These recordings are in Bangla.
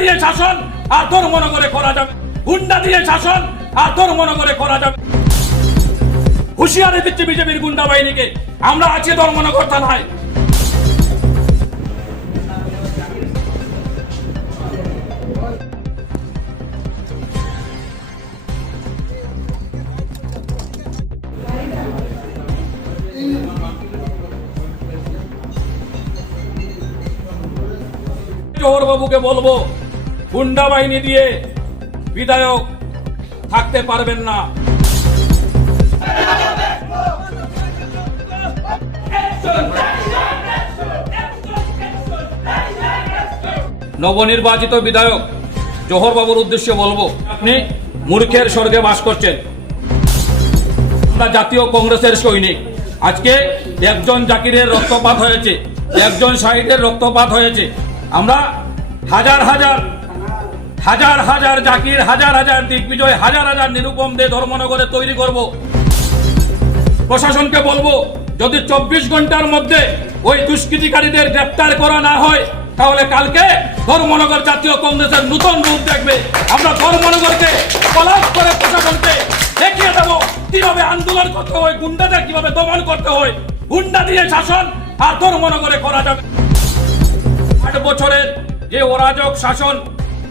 দিয়ে শাসন আর ধর্মনগরে করা যাবে, গুন্ডা দিয়ে শাসন আর ধর্মনগরে করা যাবে। হুঁশিয়ারি দিচ্ছে বিজেপির গুন্ডা বাহিনীকে, আমরা আছি ধর্মনগর থানায়। জোহর বাবুকে বলবো, গুন্ডা বাহিনী দিয়ে বিধায়ক থাকতে পারবেন না। নবনির্বাচিত বিধায়ক জোহর বাবুর উদ্দেশ্যে বলবো, আপনি মূর্খের স্বর্গে বাস করছেন। আমরা জাতীয় কংগ্রেসের সৈনিক। আজকে একজন জাকিরের রক্তপাত হয়েছে, একজন শাহিদের রক্তপাত হয়েছে। আমরা হাজার হাজার জাকির, হাজার হাজার দিগ্বিজয়, হাজার হাজার নিরুপম দিয়ে ধর্মনগরে তৈরি করব। প্রশাসনকে বলবো, যদি 24 ঘন্টার মধ্যে ওই দুষ্কৃতিকারীদের গ্রেপ্তার করা না হয়, তাহলে কালকে ধর্মনগর জাতীয় কংগ্রেসের নতুন রূপ দেখবে। আমরা ধর্মনগরকে পলাশ করে প্রশাসনকে দেখিয়ে দেবো কিভাবে আন্দোলন করতে হয়, গুন্ডাদের কিভাবে দমন করতে হয়। গুন্ডা দিয়ে শাসন আর ধর্মনগরে করা যাবে। 8 বছরের যে অরাজক শাসন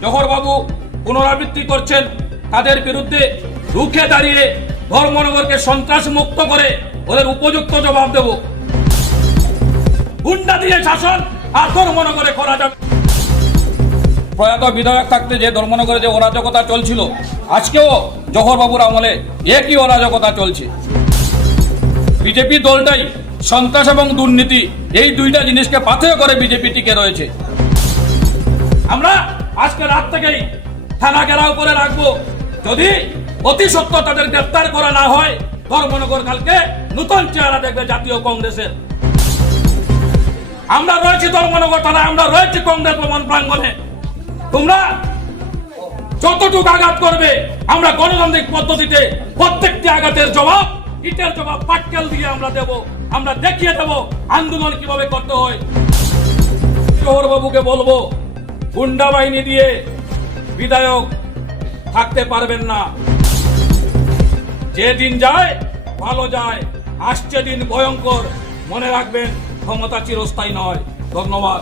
জোহর বাবু পুনরাবৃত্তি করছেন, তাদের বিরুদ্ধে রুখে দাঁড়িয়ে ধর্মনগরকে সন্ত্রাস মুক্ত করে ওদের উপযুক্ত জবাব দেব। গুন্ডা দিয়ে শাসন আর ধর্মনগরে করা যাবে। প্রয়াত বিধায়ক থাকতে যে ধর্মনগরে যে অরাজকতা চলছিল, আজকেও জোহর বাবুর আমলে একই অরাজকতা চলছে। বিজেপি দলটাই সন্ত্রাস এবং দুর্নীতি, এই দুইটা জিনিসকে পাথেয় করে বিজেপি টিকে রয়েছে। আমরা আজকে রাত থেকেই থানা ঘেরাও করে রাখবো। যদি অতি সত্ত্বর তাদের গ্রেফতার করা না হয়, ধর্মনগর কালকে নতুন চেহারা দেখবে জাতীয় কংগ্রেসের। আমরা রয়েছি ধর্মনগর থানায়, আমরা রয়েছি কংগ্রেস ভবন প্রাঙ্গণে। তোমরা যতটুকু আঘাত করবে, আমরা গণতান্ত্রিক পদ্ধতিতে প্রত্যেকটি আঘাতের জবাব, ইটের জবাব পাটকেল দিয়ে আমরা দেব। আমরা দেখিয়ে দেব আন্দোলন কিভাবে করতে হয়। জোহর বাবুকে বলবো, গুন্ডা বাহিনী দিয়ে বিধায়ক থাকতে পারবেন না। যে দিন যায় ভালো যায়, আসছে দিন ভয়ঙ্কর। মনে রাখবেন, ক্ষমতা চিরস্থায়ী নয়। ধন্যবাদ।